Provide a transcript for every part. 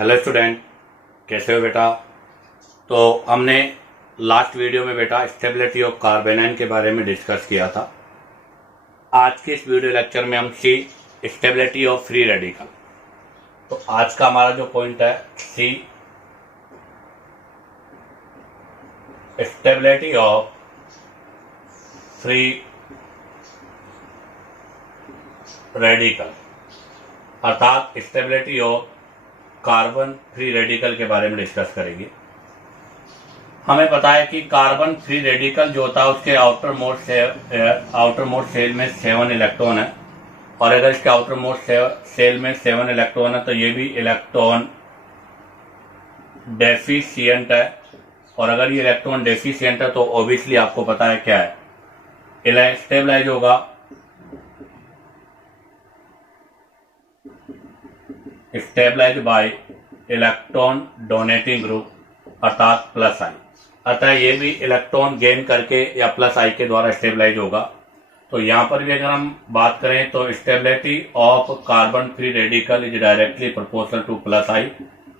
Hello student, कैसे हो बेटा। तो हमने लास्ट वीडियो में बेटा स्टेबिलिटी ऑफ कार्बेनाइन के बारे में डिस्कस किया था। आज के इस वीडियो लेक्चर में हम सी स्टेबिलिटी ऑफ फ्री रेडिकल। तो आज का हमारा जो पॉइंट है सी स्टेबिलिटी ऑफ फ्री रेडिकल, अर्थात stability of carbon free radical के बारे में डिस्कस करेंगे। हमें पता है कि कार्बन फ्री रेडिकल जो होता है उसके आउटर मोस्ट सेल में 7 इलेक्ट्रॉन है, और अगर इसके आउटर मोस्ट सेल में 7 इलेक्ट्रॉन है तो ये भी इलेक्ट्रॉन डेफिशिएंट है। और अगर ये इलेक्ट्रॉन डेफिशिएंट है तो ऑब्वियसली आपको पता है क्या है, स्टेबलाइज होगा stabilize by electron donating group, अर्थात प्लस आई। अतः ये भी इलेक्ट्रॉन गेन करके या प्लस आई के द्वारा स्टेबलाइज होगा। तो यहाँ पर भी अगर हम बात करें तो stability of carbon free radical is directly proportional to plus I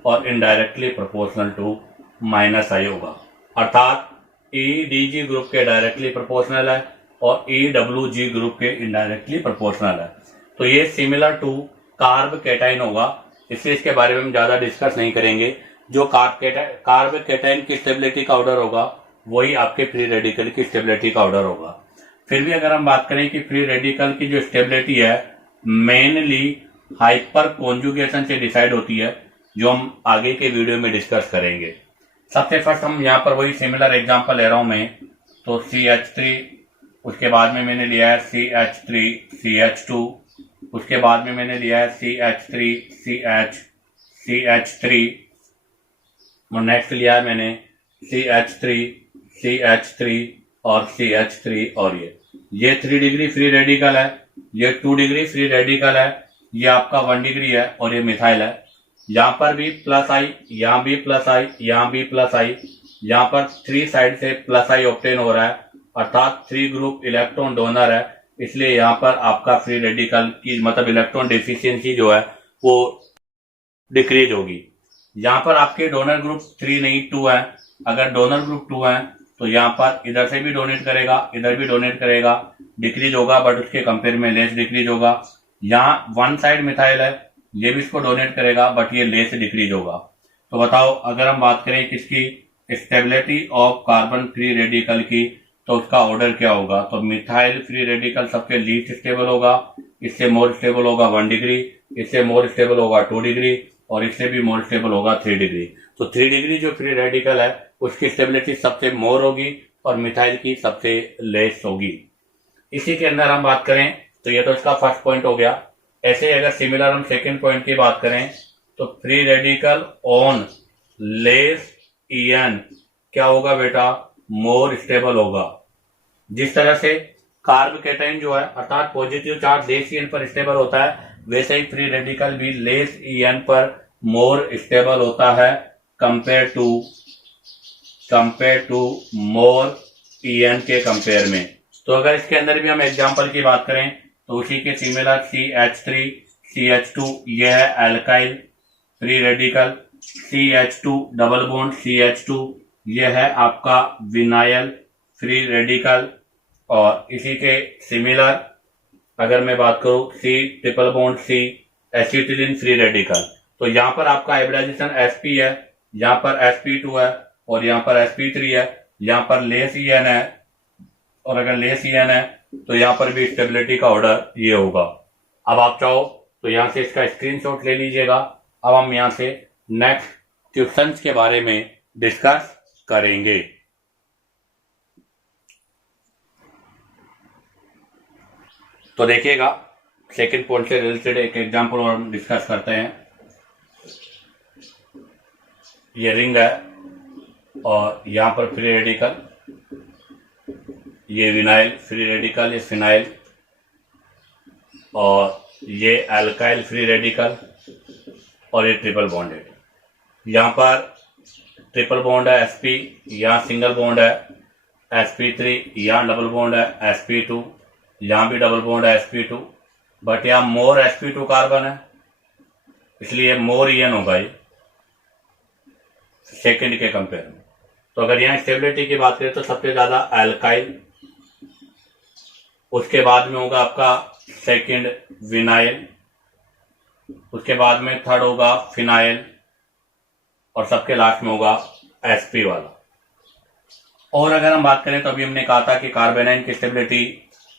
और indirectly proportional to minus I होगा। अर्थात ईडीजी ग्रुप के डायरेक्टली प्रोपोर्शनल है और ईडब्ल्यूजी ग्रुप के इनडायरेक्टली प्रोपोर्शनल है। तो ये सिमिलर टू कार्ब कैटाइन होगा, इसलिए इसके बारे में हम ज्यादा डिस्कस नहीं करेंगे। जो कार्ब कैटाइन की स्टेबिलिटी का ऑर्डर होगा वही आपके फ्री रेडिकल की स्टेबिलिटी का ऑर्डर होगा। फिर भी अगर हम बात करें कि फ्री रेडिकल की जो स्टेबिलिटी है मेनली हाइपर कॉन्जुगेशन से डिसाइड होती है, जो हम आगे के वीडियो में डिस्कस करेंगे। सबसे फर्स्ट हम यहाँ पर वही सिमिलर एग्जांपल ले रहा हूं मैं। तो CH3, उसके बाद में मैंने लिया है CH3 CH2, उसके बाद में मैंने लिया है CH3 CH3 और नेक्स्ट लिया है मैंने CH3 और CH3। और ये 3 डिग्री फ्री रेडिकल है, ये 2 डिग्री फ्री रेडिकल है, ये आपका 1 डिग्री है और ये मिथाइल है। यहाँ पर भी प्लस आई, यहाँ भी प्लस आई, यहाँ भी प्लस आई, यहाँ पर 3 साइड से प्लस आई ऑब्टेन हो रहा है, अर्थात 3 ग्रुप इलेक्ट्रॉन डोनर है, इसलिए यहाँ पर आपका फ्री रेडिकल की मतलब इलेक्ट्रॉन डेफिशिएंसी जो है वो डिक्रीज होगी। यहाँ पर आपके डोनर ग्रुप 3 नहीं 2 है। अगर डोनर ग्रुप 2 है तो यहाँ पर इधर से भी डोनेट करेगा, इधर भी डोनेट करेगा, डिक्रीज होगा, बट उसके कंपेयर में लेस डिक्रीज होगा। यहाँ 1 साइड मिथाइल है, ये भी इसको डोनेट करेगा बट ये लेस डिक्रीज होगा। तो बताओ, अगर हम बात करें किसकी stability of carbon free radical की, तो उसका ऑर्डर क्या होगा। तो मिथाइल फ्री रेडिकल सबसे लीस्ट स्टेबल होगा, इससे मोर स्टेबल होगा 1 डिग्री, इससे मोर स्टेबल होगा 2 डिग्री और इससे भी मोर स्टेबल होगा 3 डिग्री। तो 3 डिग्री जो फ्री रेडिकल है उसकी स्टेबिलिटी सबसे मोर होगी और मिथाइल की सबसे लेस होगी। इसी के अंदर हम बात करें तो ये तो इसका फर्स्ट पॉइंट हो गया। ऐसे अगर सिमिलर हम सेकेंड पॉइंट की बात करें तो free radical on less EN क्या होगा बेटा, मोर स्टेबल होगा। जिस तरह से कार्ब कैटाइन जो है अर्थात पॉजिटिव चार्ज लेस EN पर स्टेबल होता है, वैसे ही फ्री रेडिकल भी लेस EN पर मोर स्टेबल होता है कंपेयर टू मोर EN के कंपेयर में। तो अगर इसके अंदर भी हम एग्जांपल की बात करें तो उसी के सिमिलर CH3 CH2 यह है alkyl free radical, CH2 double bond CH2 यह है आपका विनाइल फ्री रेडिकल। और इसी के सिमिलर अगर मैं बात करूं C triple bond C acetylene free radical, तो यहाँ पर आपका हाइब्रिडाइजेशन sp है, यहाँ पर sp2 है और यहाँ पर sp3 है, यहाँ पर लेस EN है और अगर लेस EN है तो यहाँ पर भी स्टेबिलिटी का ऑर्डर ये होगा। अब आप चाहो तो यहाँ से इसका स्क्रीनशॉट ले लीजिएगा। अब हम यहाँ से नेक्स्ट क्वेश्चंस के बारे में डिस्कस करेंगे। तो देखिएगा, सेकंड पॉइंट से रिलेटेड एक एग्जांपल और हम डिस्कस करते हैं। ये रिंग है और यहाँ पर फ्री रेडिकल, ये विनाइल फ्री रेडिकल, ये फिनाइल और ये एल्काइल फ्री रेडिकल और ये ट्रिपल बॉन्डेड। यहाँ पर ट्रिपल बॉन्ड है sp, यहाँ सिंगल बॉन्ड है sp3, यहाँ डबल बॉन्ड है sp2, यहाँ भी डबल बॉन्ड है sp2, बट यहाँ मोर sp2 कार्बन है, इसलिए मोर EN होगा ये। सेकंड के कंपेयर में। तो अगर यहाँ स्टेबिलिटी की बात करें तो सबसे ज्यादा एल्काइल, उसके बाद में होगा आपका सेकंड विनाइल, उसके बाद में थर्ड होगा फिनाइल, और सबके लास्ट में होगा sp वाला। और अगर हम बात करें तो अभी हमने कहा था कि कार्बेनाइन की स्टेबिलिटी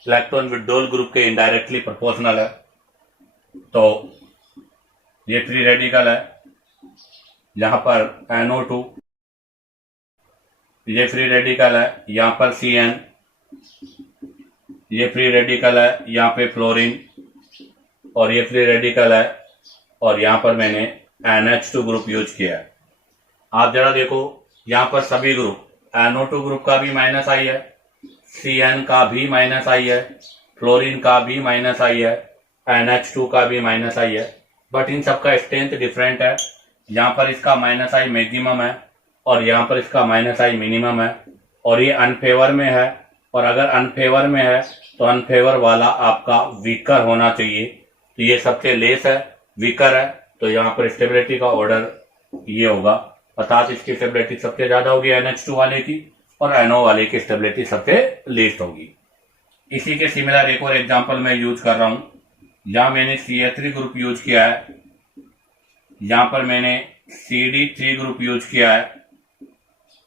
इलेक्ट्रॉन विड्रॉल ग्रुप के इनडायरेक्टली प्रोपोर्शनल है। तो ये फ्री रेडिकल है, यहां पर NO2, ये फ्री रेडिकल है, यहां पर CN, ये फ्री रेडिकल है, यहां पे फ्लोरीन, और ये फ्री रेडिकल है, और यहां पर मैंने NH2 ग्रुप यूज किया है। आप जरा देखो यहां पर सभी ग्रुप, NO2 ग्रुप का भी माइनस आई है, CN का भी माइनस आई है, फ्लोरीन का भी माइनस आई है, NH2 का भी माइनस आई है, बट इन सबका स्ट्रेंथ डिफरेंट है। यहाँ पर इसका माइनस आई मैक्सिमम है और यहाँ पर इसका माइनस आई मिनिमम है, और ये अनफेवर में है। और अगर अनफेवर में है तो अनफेवर वाला आपका वीकर होना चाहिए। तो ये सबसे लेस है, वीकर है, तो यहाँ पर स्टेबिलिटी का ऑर्डर ये होगा, अर्थात इसकी स्टेबिलिटी सबसे ज्यादा होगी NH2 वाले की, और NO वाले की स्टेबिलिटी सबसे लेस्ट होगी। इसी के सिमिलर एक और एग्जांपल मैं यूज कर रहा हूं। यहां मैंने CH3 ग्रुप यूज किया है, यहां पर मैंने CD3 ग्रुप यूज किया है,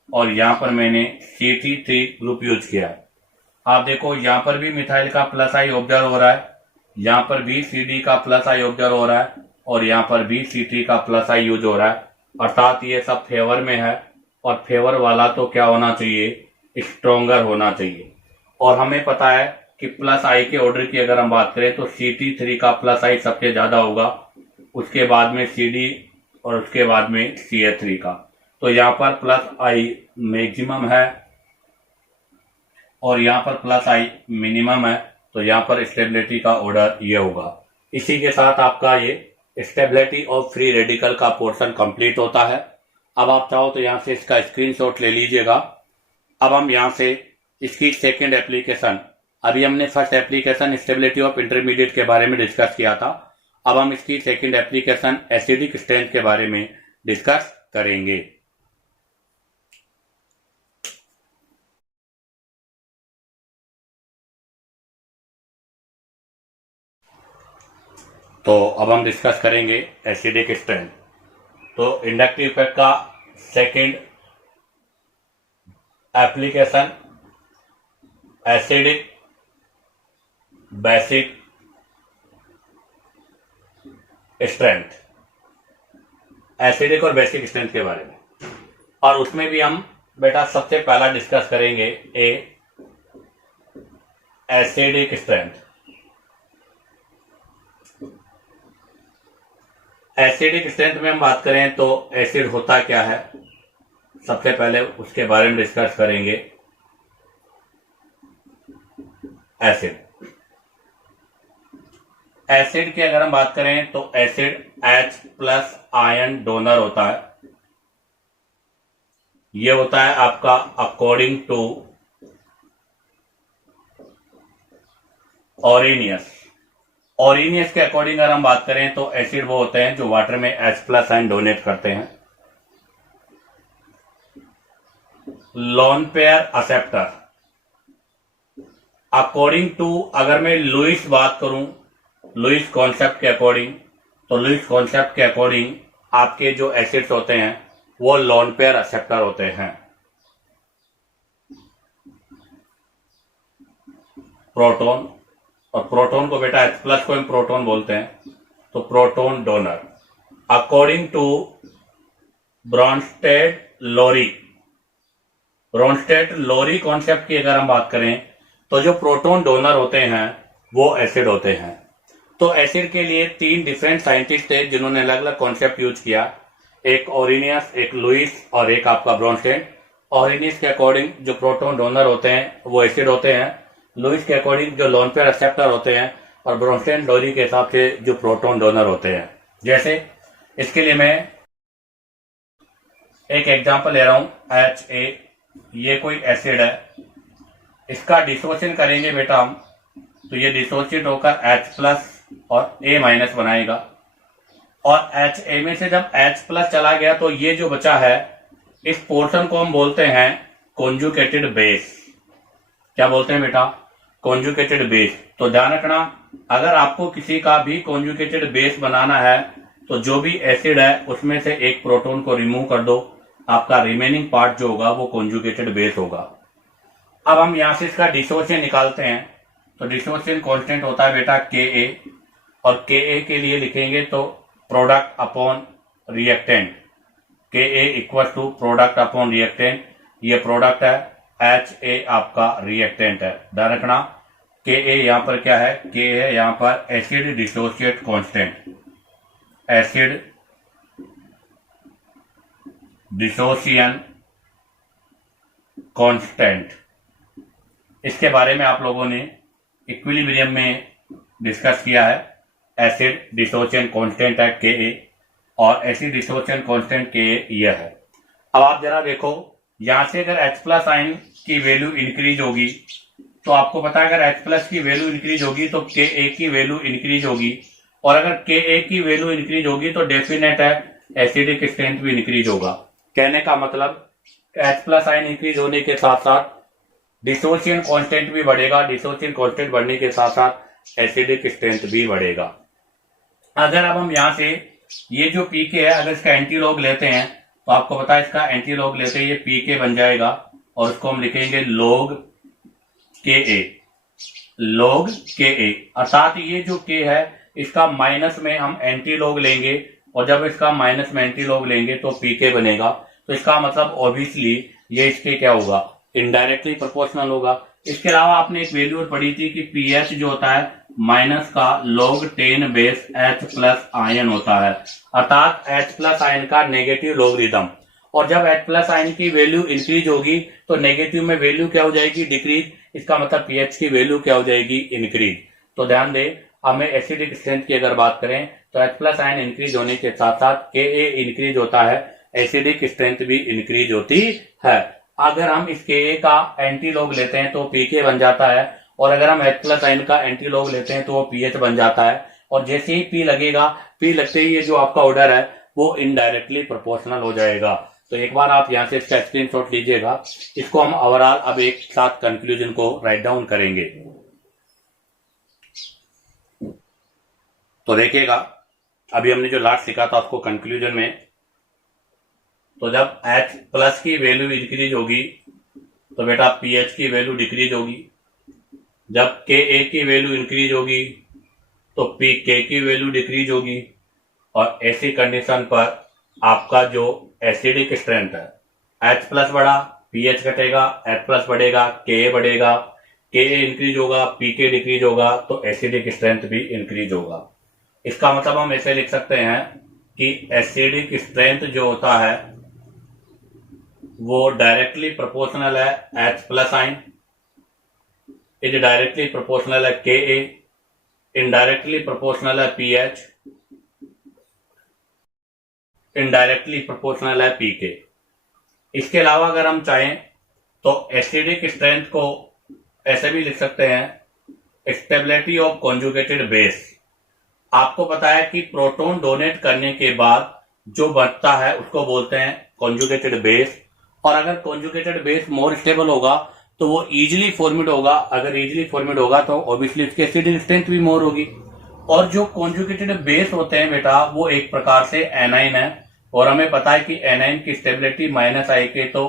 और यहां पर मैंने CT3 ग्रुप यूज किया है। आप देखो यहां पर भी मिथाइल का प्लस आई ऑब्जर्व हो रहा है, यहां पर भी CD का प्लस आई ऑब्जर्व हो रहा है, और यहां पर भी CT का प्लस आई यूज हो रहा है, अर्थात ये सब फेवर में है। और फेवर वाला तो क्या होना चाहिए, स्ट्रोंगर होना चाहिए। और हमें पता है कि प्लस आई के ऑर्डर की अगर हम बात करें तो CT3 का प्लस आई सबसे ज्यादा होगा, उसके बाद में CD, और उसके बाद में CH3 का। तो यहाँ पर प्लस आई मैक्सिमम है और यहाँ पर प्लस आई मिनिमम है, तो यहाँ पर स्टेबिलिटी का ऑर्डर ये होगा। इसी के साथ आपका ये स्टेबिलिटी ऑफ फ्री रेडिकल का पोर्शन कंप्लीट होता है। अब आप चाहो तो यहाँ से इसका स्क्रीनशॉट ले लीजिएगा। अब हम यहाँ से इसकी सेकंड एप्लीकेशन, अभी हमने first application stability of intermediate के बारे में डिस्कस किया था, अब हम इसकी सेकंड एप्लीकेशन एसिडिक स्ट्रेंथ के बारे में डिस्कस करेंगे। तो अब हम डिस्कस करेंगे एसिडिक स्ट्रेंथ। तो इंडक्टिव इफेक्ट का second application acidic basic strength, acidic और बेसिक स्ट्रेंथ के बारे में। और उसमें भी हम बेटा सबसे पहला डिस्कस करेंगे एसिडिक स्ट्रेंथ। एसिडिक स्ट्रेंथ में हम बात करें तो एसिड होता क्या है, सबसे पहले उसके बारे में डिस्कस करेंगे। एसिड की अगर हम बात करें तो एसिड H+ आयन डोनर होता है। ये होता है आपका अकॉर्डिंग टू ऑरिनियस के अकॉर्डिंग अगर हम बात करें तो एसिड वो होते हैं जो वाटर में H+ आयन डोनेट करते हैं। Lone pair acceptor, according to अगर मैं लुईस बात करूं, लुईस कॉन्सेप्ट के अकॉर्डिंग, तो लुईस कॉन्सेप्ट के अकॉर्डिंग आपके जो एसिड्स होते हैं वो लोन पेयर एक्सेप्टर होते हैं। प्रोटॉन, और प्रोटॉन को बेटा H+ को हम प्रोटॉन बोलते हैं, तो proton donor. According to Bronsted Lowry concept की अगर हम बात करें तो जो प्रोटॉन डोनर होते हैं वो एसिड होते हैं। तो एसिड के लिए 3 डिफरेंट साइंटिस्ट थे जिन्होंने अलग अलग कॉन्सेप्ट यूज किया, एक ओरिनियस, एक लुईस और एक आपका ब्रोंस्टेड। ओरिनियस के अकॉर्डिंग जो प्रोटॉन डोनर होते हैं वो एसिड होते हैं, लुईस के अकॉर्डिंग जो लोन पेयर एक्सेप्टर होते हैं, और ब्रोंस्टेड लोरी के हिसाब से जो प्रोटॉन डोनर होते हैं। जैसे इसके लिए मैं एक एग्जांपल ले रहा हूं, HA, ये कोई एसिड है, इसका डिसोसिएशन करेंगे बेटा हम, तो ये डिसोसिएट होकर H+ और A- बनाएगा, और HA में से जब H+ चला गया तो ये जो बचा है इस पोर्शन को हम बोलते हैं कॉन्जुगेटेड बेस। क्या बोलते हैं बेटा? Conjugated base. तो ध्यान रखना, अगर आपको किसी का भी कॉन्जुगेटेड बेस बनाना है तो जो भी एसिड है उसमें से एक प्रोटॉन को रिमूव कर दो, आपका रिमेनिंग पार्ट जो होगा वो कॉन्जुगेटेड बेस होगा। अब हम यहां से इसका डिसोसिएशन निकालते हैं। तो डिसोसिएशन कांस्टेंट होता है बेटा Ka, और Ka के लिए लिखेंगे तो product upon reactant. Ka equal to product upon reactant, ये प्रोडक्ट है, Ha आपका रिएक्टेंट है। ध्यान रखना, Ka यहां पर क्या है? K है यहां पर acid dissociate constant, acid dissociation constant. इसके बारे में आप लोगों ने इक्विलिब्रियम में डिस्कस किया है। एसिड डिसोसिएशन कांस्टेंट है Ka, और एसिड डिसोसिएशन कांस्टेंट Ka यह है। अब आप जरा देखो, यहां से अगर H प्लस आयन की वैल्यू इंक्रीज होगी तो आपको पता है अगर H प्लस की वैल्यू इंक्रीज होगी तो Ka की वैल्यू इंक्रीज होगी, और अगर Ka की वैल्यू इंक्रीज होगी तो डेफिनेट है एसिडिक स्ट्रेंथ भी इंक्रीज होगा। कहने का मतलब H प्लस आयन इंक्रीज होने के साथ साथ डिसोसिएशन कांस्टेंट भी बढ़ेगा, डिसोसिएशन कांस्टेंट बढ़ने के साथ साथ एसिडिक स्ट्रेंथ भी बढ़ेगा। अगर अब हम यहां से ये जो Pk है अगर इसका एंटीलॉग लेते हैं तो आपको पता है इसका एंटीलॉग लेते हैं ये Pk बन जाएगा, और उसको हम लिखेंगे log Ka, log Ka। अर्थात ये जो K है इसका माइनस में हम एंटीलॉग लेंगे, और जब इसका माइनस में एंटीलॉग लेंगे तो Pk बनेगा। तो इसका मतलब ऑब्वियसली ये इसके क्या होगा? इनडायरेक्टली प्रोपोर्शनल होगा। इसके अलावा आपने एक वैल्यू और पढ़ी थी कि पीएच जो होता है माइनस का log 10 base H plus ion होता है, अर्थात H प्लस आयन का नेगेटिव लॉगरिथम। और जब H प्लस आयन की वैल्यू इंक्रीज होगी तो नेगेटिव में वैल्यू क्या हो जाएगी? डिक्रीज। इसका मतलब पीएच की वैल्यू क्या हो जाएगी? इंक्रीज। तो ध्यान दें, हमें एसिडिक स्ट्रेंथ की अगर बात करें तो H प्लस आयन इंक्रीज होने के साथ साथ Ka इंक्रीज होता है, एसिडिक स्ट्रेंथ भी इंक्रीज होती है। अगर हम इस Ka का एंटीलॉग लेते हैं तो Pk बन जाता है, और अगर हम H प्लस आयन का एंटीलॉग लेते हैं तो वो पीएच बन जाता है। और जैसे ही P लगेगा, P लगते ही ये जो आपका ऑर्डर है वो इनडायरेक्टली प्रोपोर्शनल हो जाएगा। तो एक बार आप यहां से इसका स्क्रीनशॉट लीजिएगा। इसको हम ओवरऑल अब एक साथ कंक्लूजन को राइट डाउन करेंगे। तो देखिएगा, अभी हमने जो लास्ट लिखा था उसको कंक्लूजन में, तो जब H प्लस की वैल्यू इंक्रीज होगी तो बेटा पीएच की वैल्यू डिक्रीज होगी। जब Ka की वैल्यू इंक्रीज होगी तो Pk की वैल्यू डिक्रीज होगी, और ऐसी कंडीशन पर आपका जो एसिडिक स्ट्रेंथ है H प्लस बढ़ा, पीएच घटेगा, H प्लस बढ़ेगा, Ka बढ़ेगा, Ka इंक्रीज होगा, Pk डिक्रीज होगा, तो एसिडिक स्ट्रेंथ भी इंक्रीज होगा। इसका मतलब हम ऐसे लिख सकते हैं कि एसिडिक स्ट्रेंथ जो होता है वो डायरेक्टली प्रोपोर्शनल है H plus ion, is directly proportional है Ka, इनडायरेक्टली प्रोपोर्शनल है पीएच, इनडायरेक्टली प्रोपोर्शनल है Pk। इसके अलावा अगर हम चाहें तो एसिडिक स्ट्रेंथ को ऐसे भी लिख सकते हैं, स्टेबिलिटी ऑफ कॉन्जुगेटेड बेस। आपको पता है कि प्रोटॉन डोनेट करने के बाद जो बनता है उसको बोलते हैं कॉन्जुगेटेड बेस, और अगर कॉन्जुगेटेड बेस मोर स्टेबल होगा तो वो इजीली फॉर्मेड होगा। अगर इजीली फॉर्मेड होगा तो ऑब्वियसली उसकी एसिडिक स्ट्रेंथ भी मोर होगी। और जो कॉन्जुगेटेड बेस होते हैं बेटा वो एक प्रकार से एनाइन है, और हमें पता है कि एनाइन की स्टेबिलिटी माइनस आई के तो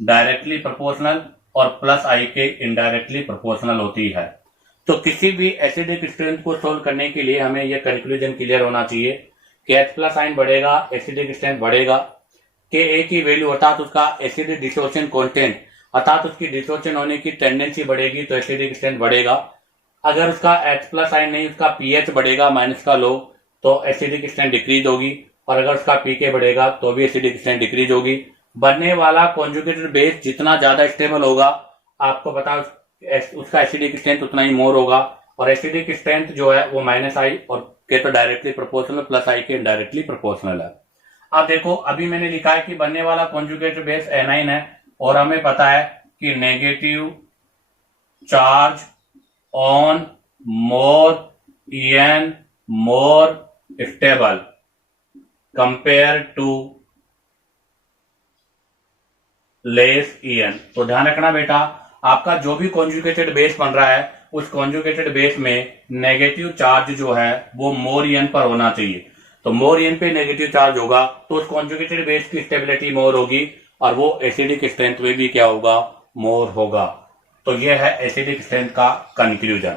डायरेक्टली प्रोपोर्शनल और प्लस आई के इनडायरेक्टली प्रोपोर्शनल होती है। तो किसी भी एसिडिक स्ट्रेंथ को सोल्व करने के लिए हमें यह कंक्लूजन क्लियर होना चाहिए कि H प्लस आयन बढ़ेगा, एसिडिक स्ट्रेंथ बढ़ेगा। Ka की वैल्यू अर्थात उसका एसिडिक डिसोसिएशन कांस्टेंट अर्थात उसकी डिसोसिएशन होने की टेंडेंसी बढ़ेगी तो एसिडिक स्ट्रेंथ बढ़ेगा। अगर उसका H प्लस आयन नहीं, उसका पीएच बढ़ेगा माइनस का लो, तो एसिडिक स्ट्रेंथ डिक्रीज होगी, और अगर उसका Pk बढ़ेगा तो भी एसिडिक स्ट्रेंथ डिक्रीज होगी। बनने वाला कॉन्जुगेटेड बेस जितना ज्यादा स्टेबल होगा आपको पता उसका एसिडिक स्ट्रेंथ उतना ही मोर होगा, और एसिडिक स्ट्रेंथ जो है वो माइनस आई और के तो डायरेक्टली प्रोपोर्शनल, प्लस आई के इनडायरेक्टली प्रोपोर्शनल है। अब देखो, अभी मैंने लिखा है कि बनने वाला कॉन्जुगेटेड बेस एनाइन है, और हमें पता है कि negative charge on more En more stable compare to less En। तो ध्यान रखना बेटा, आपका जो भी कॉन्जुगेटेड बेस बन रहा है उस कॉन्जुगेटेड बेस में नेगेटिव चार्ज जो है वो मोर En पर होना चाहिए। तो मोर En पे नेगेटिव चार्ज होगा तो उस कॉन्जुगेटेड बेस की स्टेबिलिटी मोर होगी और वो एसिडिक स्ट्रेंथ में भी क्या होगा, मोर होगा। तो यह है एसिडिक स्ट्रेंथ का कंक्लूजन,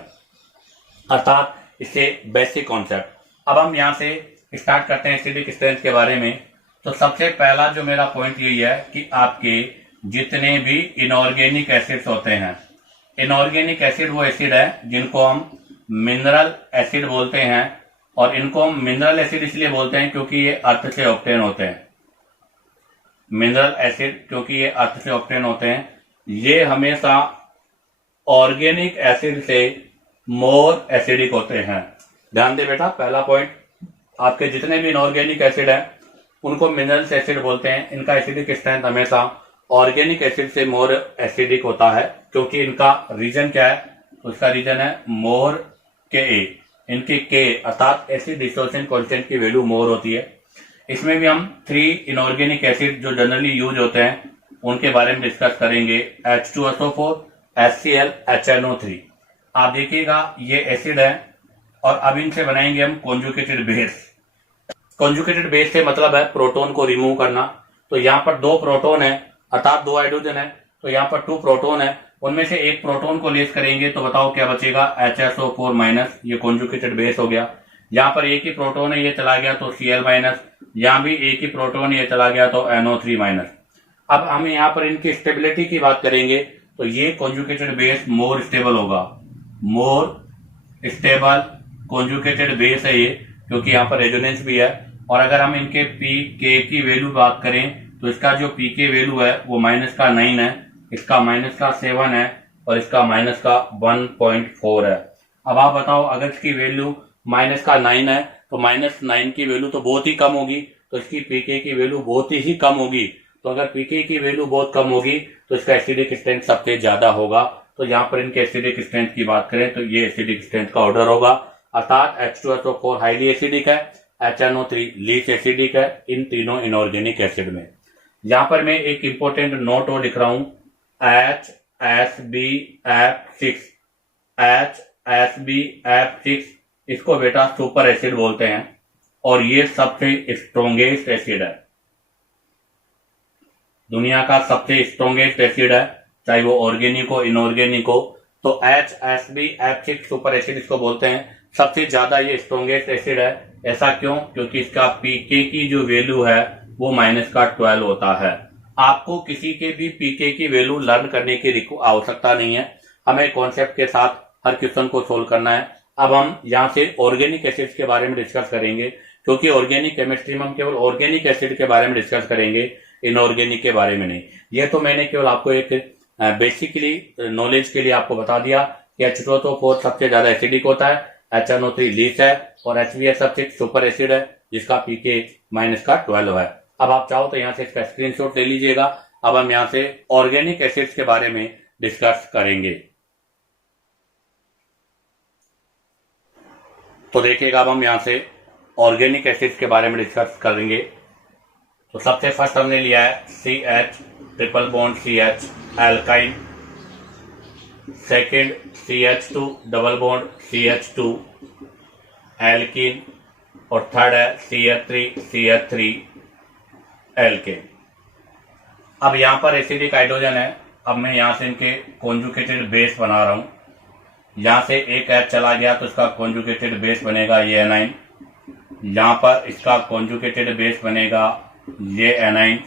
अर्थात इससे बेसिक कॉन्सेप्ट। अब हम यहाँ से स्टार्ट करते हैं एसिडिक स्ट्रेंथ के बारे में। तो सबसे पहला जो मेरा पॉइंट यही है कि आपके जितने भी इनऑर्गेनिक एसिड्स होते हैं, इनऑर्गेनिक एसिड वो एसिड है जिनको हम मिनरल एसिड बोलते हैं, और इनको हम मिनरल एसिड इसलिए बोलते हैं क्योंकि ये अर्थ से ऑब्टेन होते हैं। मिनरल एसिड क्योंकि ये अर्थ से ऑब्टेन होते हैं, ये हमेशा ऑर्गेनिक एसिड से मोर एसिडिक होते हैं। ध्यान दे बेटा, पहला पॉइंट, आपके जितने भी इनऑर्गेनिक एसिड है उनको मिनरल्स एसिड बोलते हैं। इनका एसिडिक स्ट्रेंथ हमेशा ऑर्गेनिक एसिड से मोर एसिडिक होता है, क्योंकि इनका रीजन क्या है, उसका रीजन है मोर के ए। इनके के अर्थात एसिड डिसोसिएशन कांस्टेंट की वैल्यू मोर होती है। इसमें भी हम 3 इनऑर्गेनिक एसिड जो जनरली यूज होते हैं उनके बारे में डिस्कस करेंगे, H2SO4, HCl, HNO3। आप देखिएगा ये एसिड है और अब इनसे बनाएंगे हम कॉन्जुगेटेड बेस। कॉन्जुगेटेड बेस से मतलब है प्रोटॉन को रिमूव करना। तो यहाँ पर 2 प्रोटॉन है अर्थात 2 हाइड्रोजन है, तो यहाँ पर 2 प्रोटॉन है, उनमें से एक प्रोटॉन को लेस करेंगे तो बताओ क्या बचेगा, HSO4-, ये कॉन्जुगेटेड बेस हो गया। यहाँ पर एक ही प्रोटॉन है, ये चला गया तो Cl-, यहाँ भी एक ही प्रोटॉन ये चला गया तो NO3-। अब हम यहाँ पर इनकी स्टेबिलिटी की बात करेंगे तो ये कॉन्जुगेटेड बेस मोर स्टेबल होगा, मोर स्टेबल कॉन्जुगेटेड बेस है ये, क्योंकि यहाँ पर रेजोनेंस भी है। और अगर हम इनके pK की वैल्यू बात करें तो इसका जो pK वैल्यू है वो -9 है, इसका -7 है और इसका -1.4 है। अब आप बताओ, अगर इसकी वैल्यू -9 है तो -9 की वैल्यू तो बहुत ही कम होगी, तो इसकी pK की वैल्यू बहुत ही कम होगी। तो अगर pK की वैल्यू बहुत कम होगी तो इसका एसिडिक स्ट्रेंथ सबसे ज्यादा होगा। तो यहाँ पर इनके एसिडिक स्ट्रेंथ की बात करें तो ये एसिडिक स्ट्रेंथ का ऑर्डर होगा, अर्थात H2SO4 हाईली एसिडिक है, HNO3 लीस्ट एसिडिक है इन तीनों इनऑर्गेनिक एसिड में। यहाँ पर मैं एक इंपॉर्टेंट नोट और लिख रहा हूं, HSBF6, HSBF6 इसको बेटा सुपर एसिड बोलते हैं और ये सबसे स्ट्रॉन्गेस्ट एसिड है, दुनिया का सबसे स्ट्रॉन्गेस्ट एसिड है, चाहे वो ऑर्गेनिक हो इनऑर्गेनिक हो। तो HSBF6 सुपर एसिड इसको बोलते हैं, सबसे ज्यादा ये स्ट्रॉन्गेस्ट एसिड है। ऐसा क्यों? क्योंकि इसका pK की जो वैल्यू है वो -12 होता है। आपको किसी के भी pK की वैल्यू लर्न करने की आवश्यकता नहीं है, हमें कॉन्सेप्ट के साथ हर क्वेश्चन को सोल्व करना है। अब हम यहाँ से ऑर्गेनिक एसिड्स के बारे में डिस्कस करेंगे, क्योंकि ऑर्गेनिक केमिस्ट्री में हम केवल ऑर्गेनिक एसिड के बारे में डिस्कस करेंगे, इनऑर्गेनिक के बारे में नहीं। यह तो मैंने केवल आपको एक बेसिकली नॉलेज के लिए आपको बता दिया कि H2SO4 सबसे ज्यादा एसिडिक होता है, HNO3 लीस्ट है और HBF6 सुपर एसिड है जिसका pK -12 है। अब आप चाहो तो यहाँ से इसका स्क्रीनशॉट ले लीजिएगा। अब हम यहाँ से ऑर्गेनिक एसिड्स के बारे में डिस्कस करेंगे। तो देखिएगा, अब हम यहाँ से ऑर्गेनिक एसिड्स के बारे में डिस्कस करेंगे। तो सबसे फर्स्ट हमने लिया है CH triple bond CH alkyne, second CH2 double bond CH2 alkene और थर्ड है CH3 एल्केन। अब यहाँ पर एसिडिक हाइड्रोजन है, अब मैं यहाँ से इनके कॉन्जुगेटेड बेस बना रहा हूँ। यहाँ से एक H चला गया तो इसका कॉन्जुगेटेड बेस बनेगा ये एनाइन, यहाँ पर इसका कॉन्जुगेटेड बेस बनेगा ये एनाइन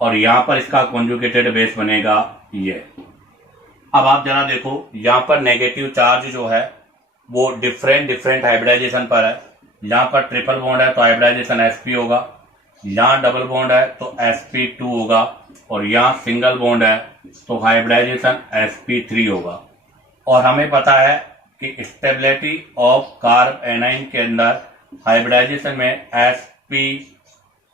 और यहाँ पर इसका कॉन्जुगेटेड बेस बनेगा ये। अब आप जरा देखो, यहाँ पर नेगेटिव चार्ज जो है वो डिफरेंट हाइब्रिडाइजेशन पर है। यहाँ पर ट्रिपल बॉन्ड है तो हाइब्रिडाइजेशन sp होगा, यहाँ डबल बॉन्ड है तो sp2 होगा और यहाँ सिंगल बॉन्ड है तो हाइब्रिडाइजेशन sp3 होगा। और हमें पता है कि स्टेबिलिटी ऑफ कार्ब एनाइन के अंदर हाइब्रिडाइजेशन में sp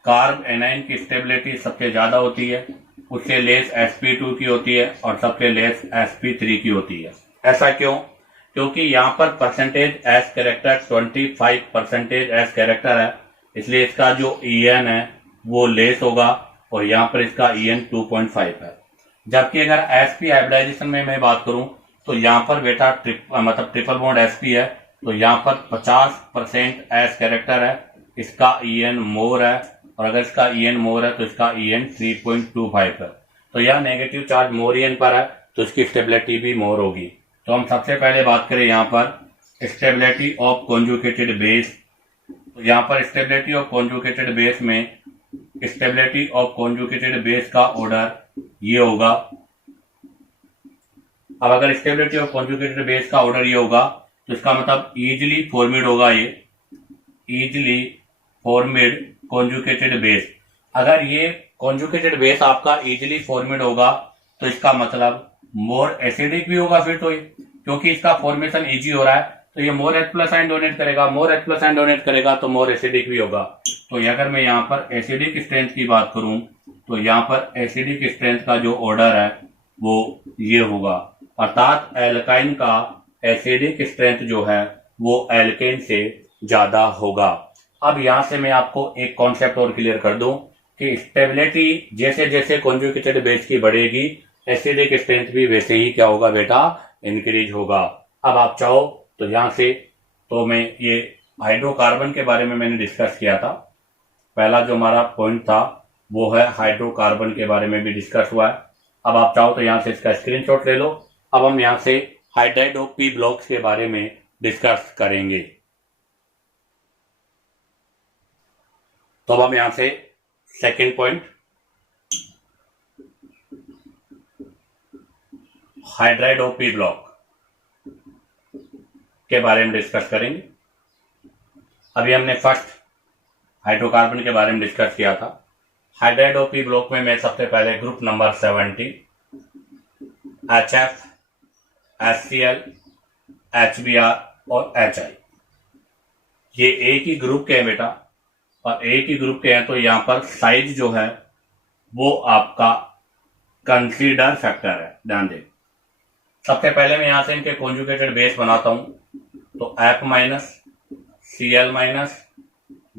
कार्ब एनाइन की स्टेबिलिटी सबसे ज्यादा होती है, उससे लेस sp2 की होती है और सबसे लेस sp3 की होती है। ऐसा क्यों? क्योंकि यहाँ पर percentage S character 25% S character है, इसलिए इसका जो En है वो लेस होगा और यहाँ पर इसका En 2.5 है। जबकि अगर sp हाइब्रिडाइजेशन में मैं बात करूं तो यहाँ पर बेटा ट्रिपल बॉन्ड sp है, तो यहाँ पर 50% s कैरेक्टर है, इसका En मोर है, और अगर इसका En मोर है तो इसका En 3.25 है, तो यह नेगेटिव चार्ज मोर En पर है, तो इसकी स्टेबिलिटी भी मोर होगी। तो हम सबसे पहले बात करें यहाँ पर स्टेबिलिटी ऑफ कॉन्जुगेटेड बेस, तो यहाँ पर स्टेबिलिटी ऑफ कॉन्जुगेटेड बेस में स्टेबिलिटी ऑफ कॉन्जुगेटेड बेस का ऑर्डर ये होगा। अब अगर स्टेबिलिटी ऑफ कॉन्जुगेटेड बेस का ऑर्डर ये होगा तो इसका मतलब इजीली फॉर्मेड होगा, ये इजीली फॉर्मेड कॉन्जुगेटेड बेस। अगर ये कॉन्जुगेटेड बेस आपका इजीली फॉर्मेड होगा तो इसका मतलब मोर एसिडिक भी होगा फिर, तो ये क्योंकि इसका फॉर्मेशन इजी हो रहा है तो ये मोर H प्लस आयन डोनेट करेगा, मोर H प्लस आयन डोनेट करेगा तो मोर एसिडिक भी होगा। तो अगर मैं यहाँ पर एसिडिक स्ट्रेंथ की बात करूं तो यहाँ पर एसिडिक स्ट्रेंथ का जो ऑर्डर है वो ये होगा, अर्थात एल्काइन का एसिडिक स्ट्रेंथ जो है वो एल्केन से ज्यादा होगा। अब यहां से मैं आपको एक कॉन्सेप्ट और क्लियर कर दूं कि स्टेबिलिटी जैसे जैसे कॉन्जुगेटेड बेस की बढ़ेगी एसिडिक स्ट्रेंथ भी वैसे ही क्या होगा बेटा, इंक्रीज होगा। अब आप चाहो तो यहां से, तो मैं ये हाइड्रोकार्बन के बारे में मैंने डिस्कस किया था, पहला जो हमारा पॉइंट था वो है हाइड्रोकार्बन के बारे में भी डिस्कस हुआ है। अब आप चाहो तो यहां से इसका स्क्रीनशॉट ले लो। अब हम यहां से हाइड्राइड ऑफ पी ब्लॉक्स के बारे में डिस्कस करेंगे। तो अब हम यहां से second point hydride of P block के बारे में डिस्कस करेंगे। अभी हमने फर्स्ट हाइड्रोकार्बन के बारे में डिस्कस किया था। हाइड्राइड ऑफ पी ब्लॉक में मैं सबसे पहले group number 70 HF, HCl, HBr और HI, ये एक ही ग्रुप के हैं बेटा, और एक ही ग्रुप के हैं तो यहाँ पर साइज जो है वो आपका कंसीडर फैक्टर है, ध्यान दें। सबसे पहले मैं यहां से इनके कॉन्जुगेटेड बेस बनाता हूं, तो F minus, Cl minus,